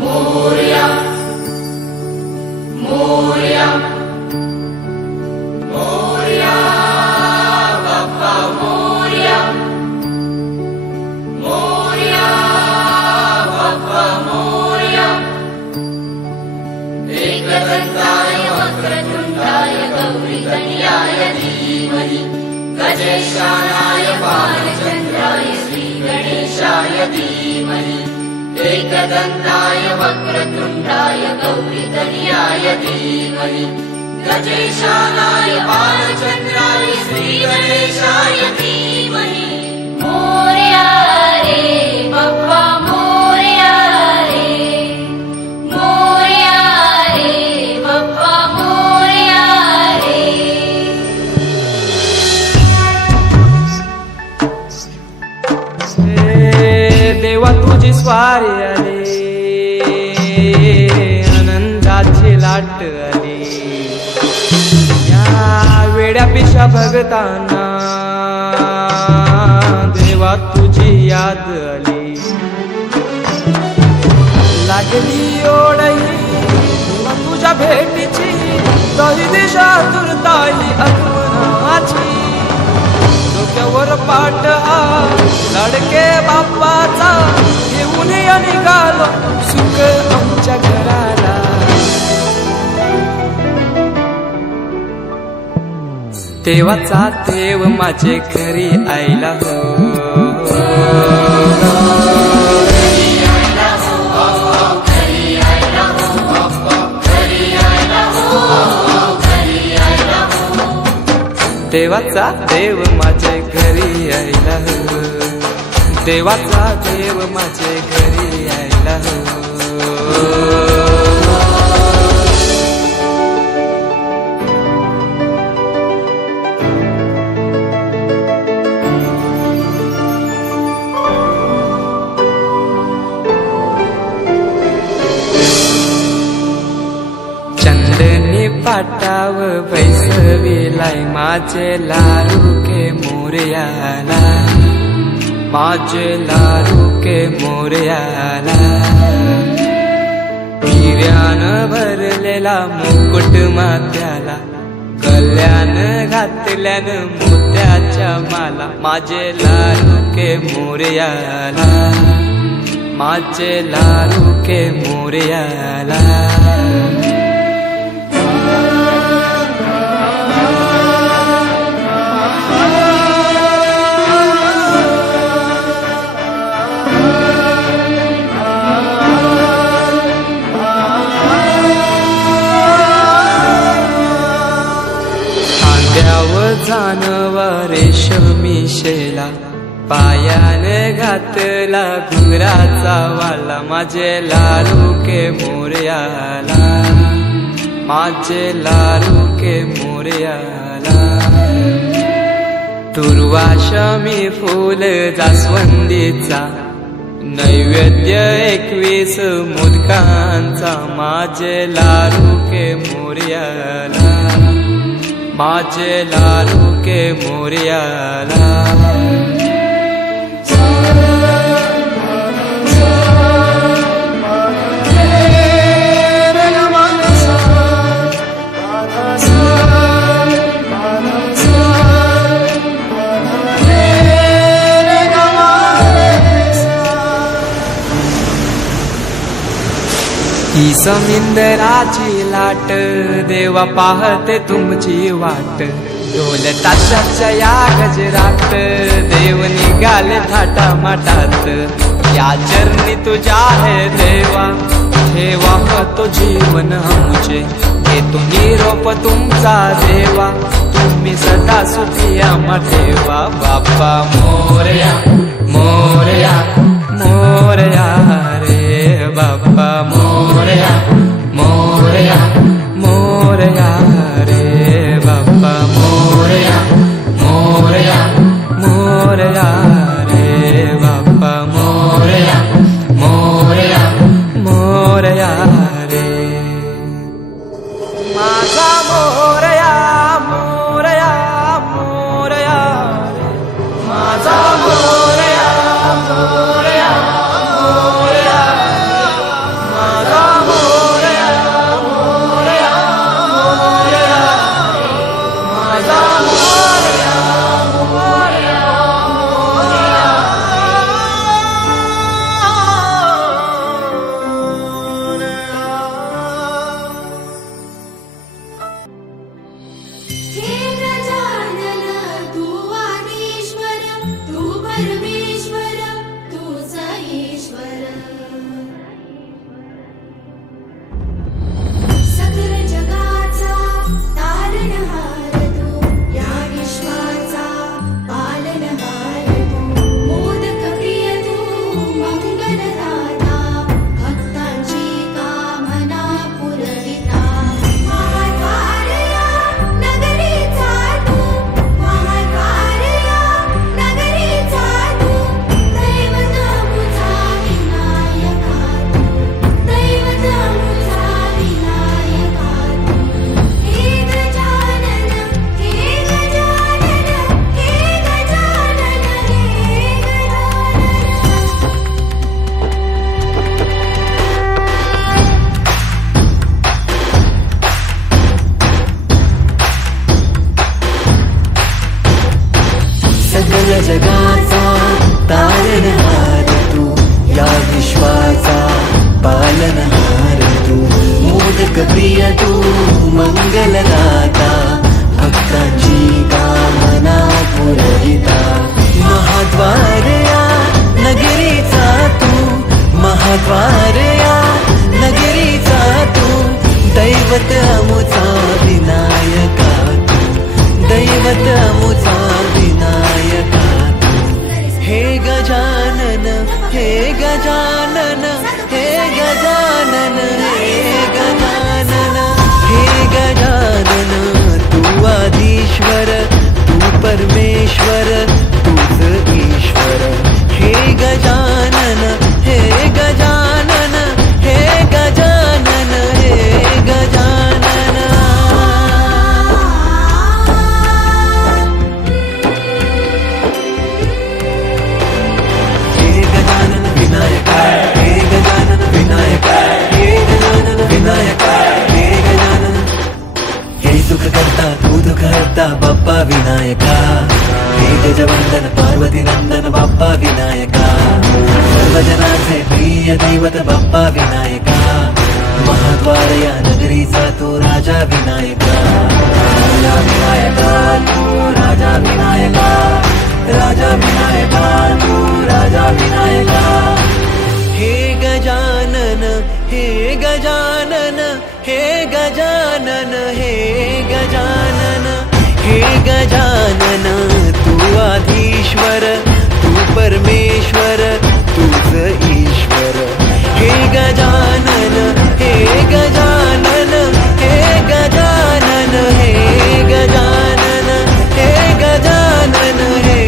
मोरया मोरया मोरया बाप्पा मोरया मोरया बाप्पा मोरया एकदन्ताय वक्रतुण्डाय गौरीकन्याय धीमहि गजेशानाय बालचन्द्राय श्रीगणेशाय धीमहि एकदन्ताय वक्रतुण्डाय गौरीकन्याय धीमहि गजेशानाय बालचन्द्राय श्रीगणेशाय धीमहि। मोरया रे बाप्पा मोरया रे मोरया रे बाप्पा मोरया रे। देवा तुझी स्वारी आली, आनंदाची लाट आली, या वेड्या पिशा भगतांना देवा तुझी याद आली। लागली ओढही तुझ्या भेटीची, तरी दिशा तुरताई आगमनाची। डोक्यावर पाट लाडके बाप्पाचा, घेऊन निघालो सुख आमच्या घराला। देवाचा देव माझे घरी आयला हो, देवाचा देव माझे घरी आयला हो, देवाचा देव माझे घरी आयला हो। चंदनी पाटाव बैसविलाय माझे लाडके मोरयाला, माझे लाडके मोरयाला। हिऱ्यान भरलेला मुकुट माथ्याला, कल्याण घातल्यान मोत्याच्या माला। माझे लाडके मोरयाला, माझे लाडके मोरयाला। जानवा रेशमी शेला, पायाने घातला घुंगराचा वाला। माझे लाडके मोरयाला, माझे लाडके मोरयाला। दुर्वाशमी फूल जास्वंदीचा, नैवेद्य 21 मोदकांचा। माझे लाडके मोरयाला, माझे लाडके मोरयाला। ही समिंदराची लाट, देवा पाहते तुमची वाट। ढोल ताशाच्या या गजरात, देव निघाले थाटा माटात। या चरणी तुझ्या है देवा, ठेवा तो जीवन आमचे। घेतो निरोप तुमचा देवा, तुम्ही सदा सुखी आम्हा ठेवा। बाप्पा मोरया मोरया मोरया रे बाप्पा मोरया मोरया मोरया रे बाप्पा मोरया मोरया मोरया रे बाप्पा मोरया मोरया मोरया। पंचवंदन पार्वती नंदन बाप्पा विनायका, सर्वजनांचे प्रिय दैवत बाप्पा विनायका, महाद्वार या नगरीचा तू राजा विनायका, राजा विनायका तू राजा विनायका, राजा विनायका तू राजा विनायका। हे गजानन हे गजानन हे गजानन हे गजानन हे गजानन, तू आधीश्वर तू परमेश्वर तूच ईश्वर। हे गजानन हे गजानन हे गजानन हे गजानन हे गजानन हे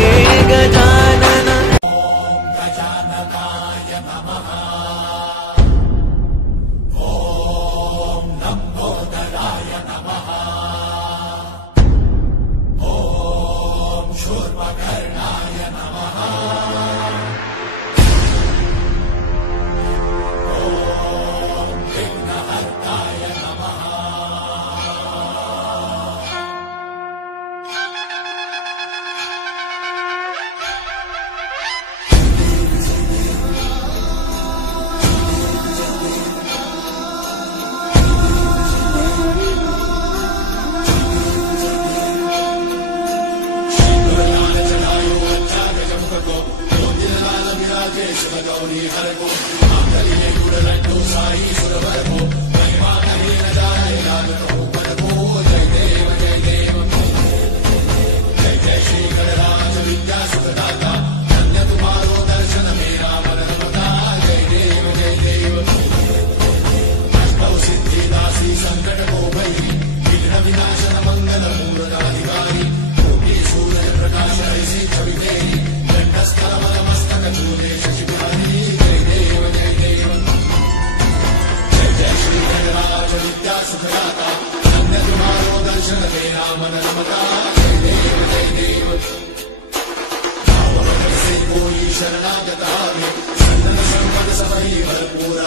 गजानन। ओम गजाननाय नमः। ओम लंबोदराय नमः। ओम शूर्पकर्णाय नमः। ओम विघ्नहर्ताय नमः। शरणागता में संतन संपद सबरी भरपूर